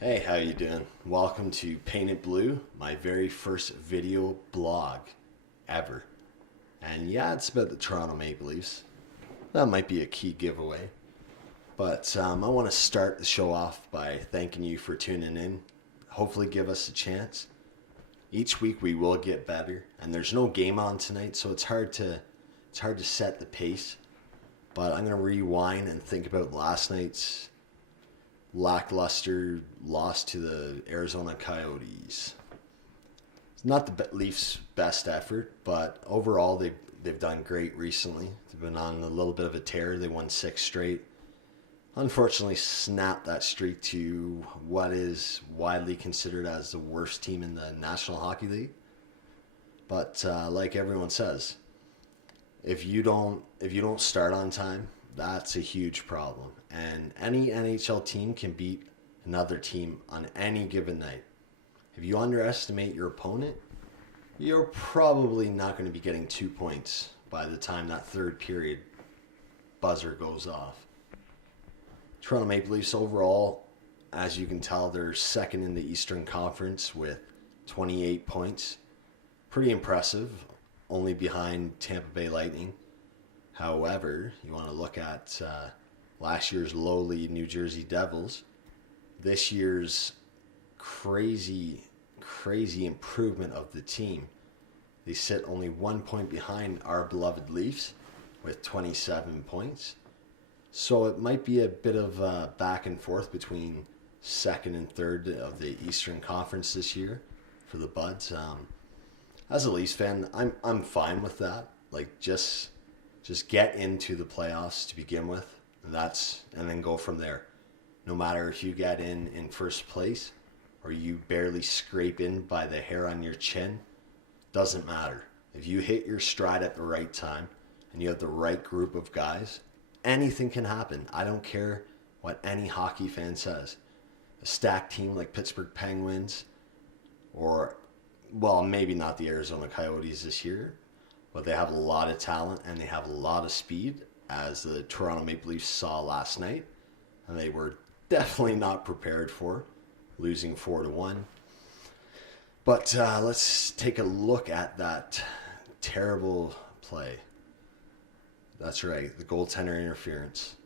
Hey, how you doing? Welcome to Painted Blue, my very first video blog ever. And yeah, it's about the Toronto Maple Leafs. That might be a key giveaway. But I want to start the show off by thanking you for tuning in. Hopefully give us a chance. Each week we will get better, and there's no game on tonight, so it's hard to set the pace. But I'm gonna rewind and think about last night's lackluster loss to the Arizona Coyotes. It's not the Leafs' best effort, but overall they've done great recently. They've been on a little bit of a tear. They won six straight. Unfortunately, snapped that streak to what is widely considered as the worst team in the National Hockey League. But like everyone says, if you don't start on time, that's a huge problem. And any NHL team can beat another team on any given night. If you underestimate your opponent, you're probably not going to be getting 2 points by the time that third period buzzer goes off. Toronto Maple Leafs overall, as you can tell, they're second in the Eastern Conference with 28 points. Pretty impressive, only behind Tampa Bay Lightning. However, you want to look at last year's lowly New Jersey Devils, this year's crazy, crazy improvement of the team. They sit only 1 point behind our beloved Leafs with 27 points. So it might be a bit of back and forth between second and third of the Eastern Conference this year for the Buds. As a Leafs fan, I'm fine with that. Like just get into the playoffs to begin with, and then go from there. No matter if you get in first place or you barely scrape in by the hair on your chin, doesn't matter. If you hit your stride at the right time and you have the right group of guys, anything can happen. I don't care what any hockey fan says. A stacked team like Pittsburgh Penguins, or, well, maybe not the Arizona Coyotes this year, but they have a lot of talent and they have a lot of speed, as the Toronto Maple Leafs saw last night, and they were definitely not prepared for losing 4-1. But let's take a look at that terrible play. That's right, the goaltender interference,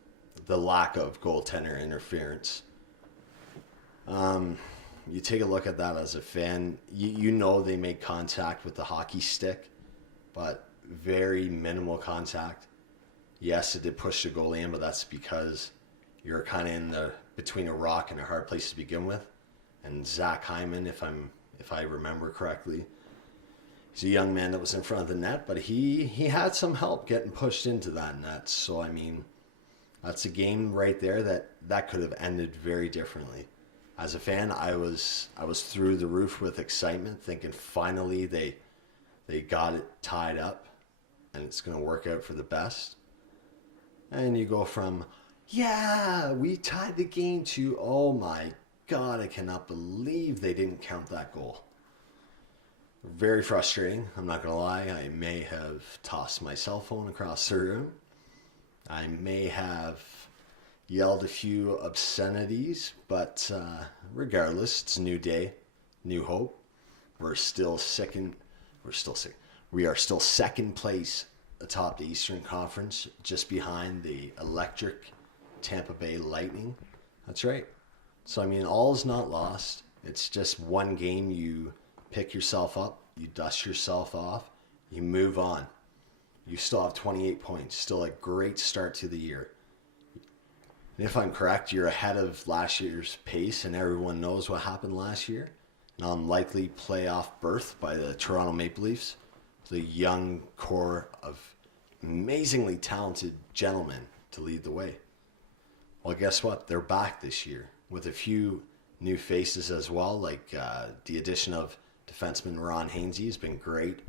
the lack of goaltender interference. You take a look at that as a fan. You know they made contact with the hockey stick, but very minimal contact. Yes, it did push the goalie in, but that's because you're kind of in the between a rock and a hard place to begin with. And Zach Hyman, if I remember correctly, he's a young man that was in front of the net, but he had some help getting pushed into that net. So I mean, that's a game right there that could have ended very differently. As a fan, I was through the roof with excitement, thinking finally they got it tied up, and it's going to work out for the best. And you go from, yeah, we tied the game, to, oh my God, I cannot believe they didn't count that goal. Very frustrating, I'm not going to lie. I may have tossed my cell phone across the room. I may have yelled a few obscenities, but regardless, it's a new day, new hope. We're still second. We are still second place atop the Eastern Conference, just behind the electric Tampa Bay Lightning. That's right. So I mean, all is not lost. It's just one game. You pick yourself up, you dust yourself off, you move on. You still have 28 points. Still a great start to the year. And if I'm correct, you're ahead of last year's pace, and everyone knows what happened last year. An unlikely playoff berth by the Toronto Maple Leafs, the young core of amazingly talented gentlemen to lead the way. Well, guess what? They're back this year with a few new faces as well, like the addition of defenseman Ron Hainsey has been great.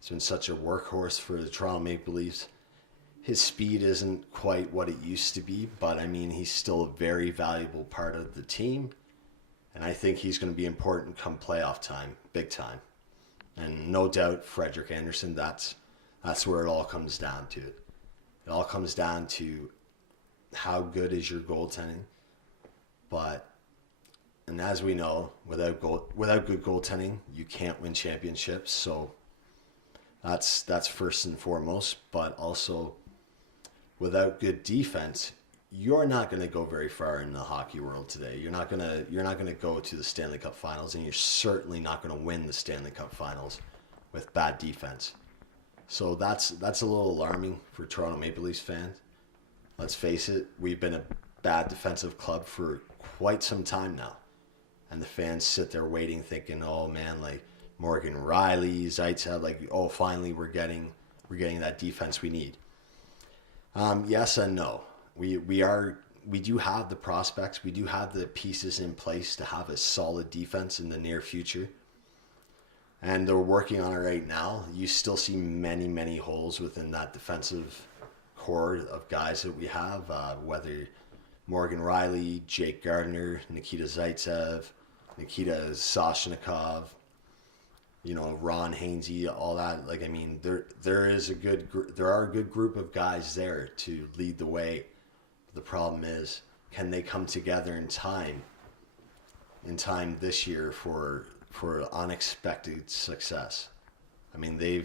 He's been such a workhorse for the Toronto Maple Leafs. His speed isn't quite what it used to be, but I mean, he's still a very valuable part of the team. And I think he's going to be important come playoff time, big time. And no doubt, Frederik Andersen, that's where it all comes down to. It all comes down to how good is your goaltending. But And as we know, without good goaltending, you can't win championships. So that's first and foremost. But also, without good defense, you're not going to go very far in the hockey world today. You're not gonna go to the Stanley Cup Finals, and you're certainly not going to win the Stanley Cup Finals with bad defense. So that's a little alarming for Toronto Maple Leafs fans. Let's face it, we've been a bad defensive club for quite some time now. And the fans sit there waiting, thinking, "Oh man, like Morgan Rielly, Zaitsev, like oh finally we're getting that defense we need." Yes and no. We do have the prospects, we do have the pieces in place to have a solid defense in the near future. And they're working on it right now. You still see many holes within that defensive core of guys that we have, whether Morgan Rielly, Jake Gardiner, Nikita Zaitsev, Nikita Soshnikov, Ron Hainsey, all that. Like, I mean, there are a good group of guys there to lead the way. The problem is, can they come together in time this year for unexpected success? I mean, you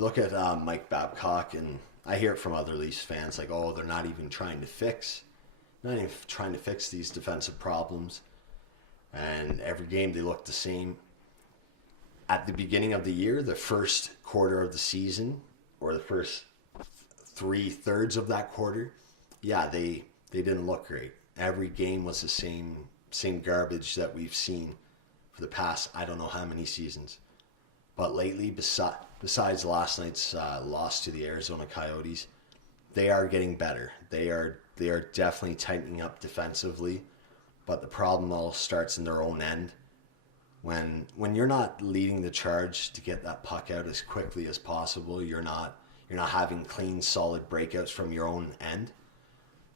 look at Mike Babcock, and I hear it from other Leafs fans, like, oh, they're not even trying to fix these defensive problems. And every game they look the same. At the beginning of the year, the first quarter of the season, or the first 3/3 of that quarter, yeah, they didn't look great. Every game was the same garbage that we've seen for the past I don't know how many seasons. But lately, besides last night's loss to the Arizona Coyotes, they are getting better. They are definitely tightening up defensively, but the problem all starts in their own end. When you're not leading the charge to get that puck out as quickly as possible, you're not having clean, solid breakouts from your own end.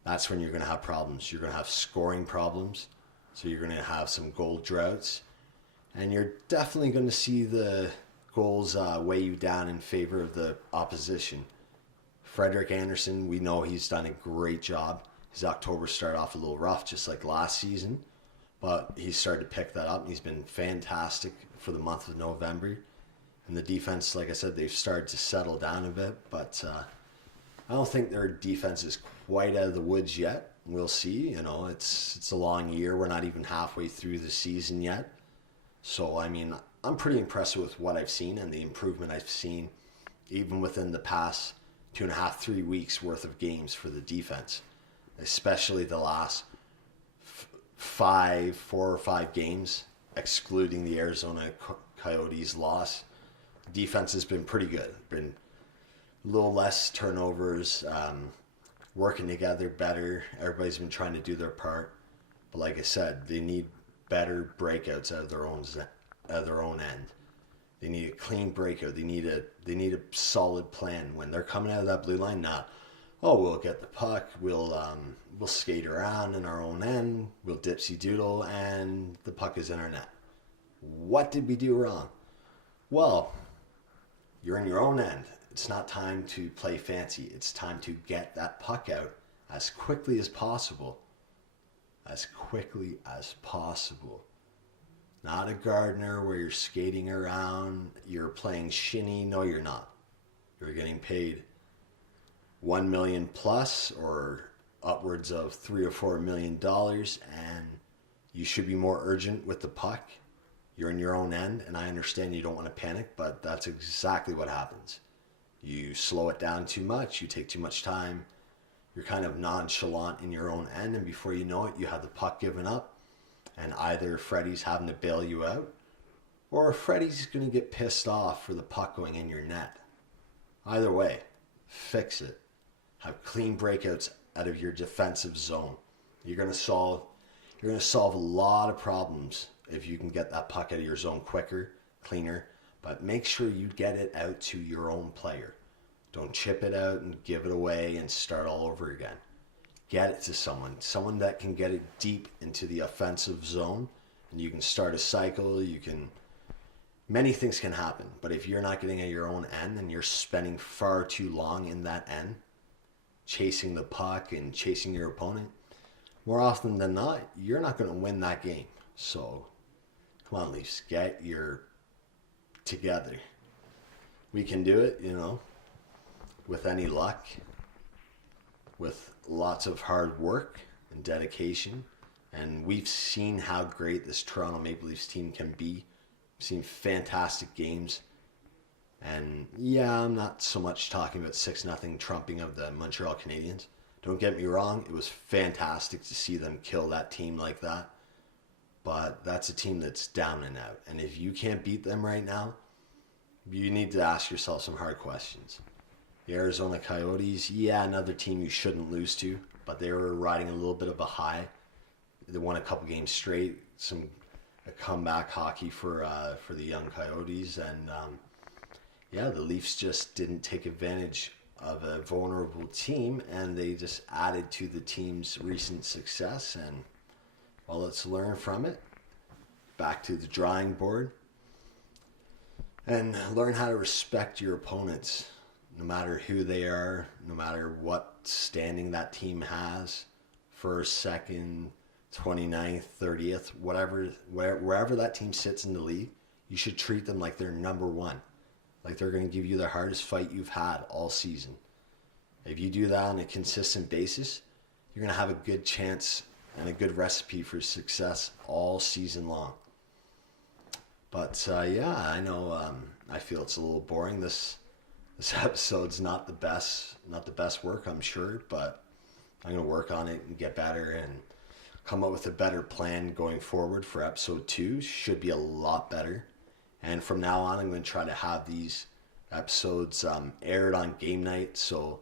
That's when you're going to have problems. You're going to have scoring problems, so you're going to have some goal droughts, and you're definitely going to see the goals weigh you down in favor of the opposition. Frederik Andersen, we know he's done a great job. His October started off a little rough, just like last season, but he's started to pick that up, and he's been fantastic for the month of November. And the defense, like I said, they've started to settle down a bit, but I don't think their defense is quite out of the woods yet. We'll see. It's a long year. We're not even halfway through the season yet. So, I mean, I'm pretty impressed with what I've seen and the improvement I've seen even within the past 2.5, 3 weeks worth of games for the defense, especially the last 4 or 5 games, excluding the Arizona Coyotes loss. Defense has been pretty good. Been a little less turnovers, working together better. Everybody's been trying to do their part. But like I said, they need better breakouts out of their own end. They need a clean breakout. They need a solid plan when they're coming out of that blue line. Not, oh, we'll get the puck, we'll skate around in our own end, we'll dipsy doodle, and the puck is in our net. What did we do wrong? Well, you're in your own end. It's not time to play fancy. It's time to get that puck out as quickly as possible. As quickly as possible. Not a Gardner where you're skating around, you're playing shinny. No, you're not. You're getting paid $1 million plus or upwards of $3 or $4 million, and you should be more urgent with the puck. You're in your own end, and I understand you don't want to panic, but that's exactly what happens. You slow it down too much, you take too much time, you're kind of nonchalant in your own end, and before you know it, you have the puck given up, and either Freddie's having to bail you out, or Freddie's going to get pissed off for the puck going in your net. Either way, fix it. Have clean breakouts out of your defensive zone. You're going to solve a lot of problems if you can get that puck out of your zone quicker, cleaner, but make sure you get it out to your own player. Don't chip it out and give it away and start all over again. Get it to someone that can get it deep into the offensive zone, and you can start a cycle. Many things can happen, but if you're not getting at your own end and you're spending far too long in that end, chasing the puck and chasing your opponent, more often than not, you're not going to win that game. So come on, Leafs, get your together. We can do it, with any luck, with lots of hard work and dedication. And we've seen how great this Toronto Maple Leafs team can be. We've seen fantastic games. And yeah, I'm not so much talking about 6-0 trumping of the Montreal Canadiens. Don't get me wrong, it was fantastic to see them kill that team like that. But that's a team that's down and out. And if you can't beat them right now, you need to ask yourself some hard questions. The Arizona Coyotes, yeah, another team you shouldn't lose to, but they were riding a little bit of a high. They won a couple games straight, a comeback hockey for the young Coyotes, and the Leafs just didn't take advantage of a vulnerable team, and they just added to the team's recent success. And well, let's learn from it. Back to the drawing board, and learn how to respect your opponents, no matter who they are, no matter what standing that team has, first, second, 29th, 30th, wherever that team sits in the league, you should treat them like they're number one, like they're going to give you the hardest fight you've had all season. If you do that on a consistent basis, you're going to have a good chance and a good recipe for success all season long. But I know I feel it's a little boring. This episode's not the best work, I'm sure, but I'm going to work on it and get better and come up with a better plan going forward for episode 2. Should be a lot better. And from now on, I'm going to try to have these episodes aired on game night. So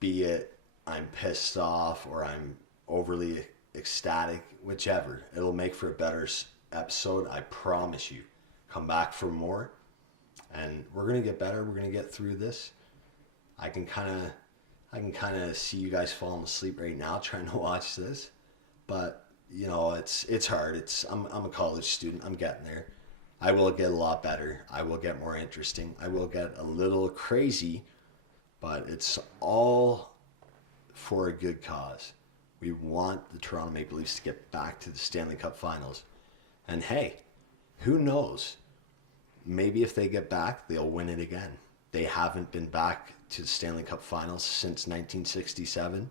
be it I'm pissed off or I'm overly ecstatic, whichever, it'll make for a better episode. I promise you. Come back for more. And we're going to get better. We're going to get through this. I can kind of see you guys falling asleep right now trying to watch this. But, it's hard. I'm a college student. I'm getting there. I will get a lot better. I will get more interesting. I will get a little crazy, but it's all for a good cause. We want the Toronto Maple Leafs to get back to the Stanley Cup Finals. And hey, who knows? Maybe if they get back, they'll win it again. They haven't been back to the Stanley Cup Finals since 1967.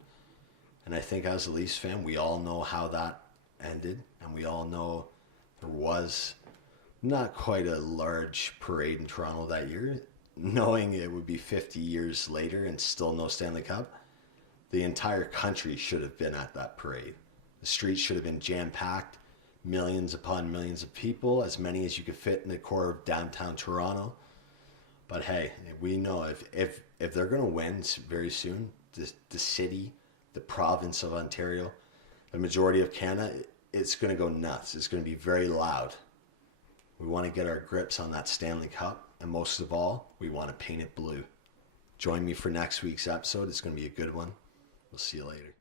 And I think as a Leafs fan, we all know how that ended. And we all know there was not quite a large parade in Toronto that year. Knowing it would be 50 years later and still no Stanley Cup, the entire country should have been at that parade. The streets should have been jam-packed. Millions upon millions of people, as many as you could fit in the core of downtown Toronto. But hey, we know if they're going to win very soon, the city, the province of Ontario, the majority of Canada, it's going to go nuts. It's going to be very loud. We want to get our grips on that Stanley Cup, and most of all, we want to paint it blue. Join me for next week's episode. It's going to be a good one. We'll see you later.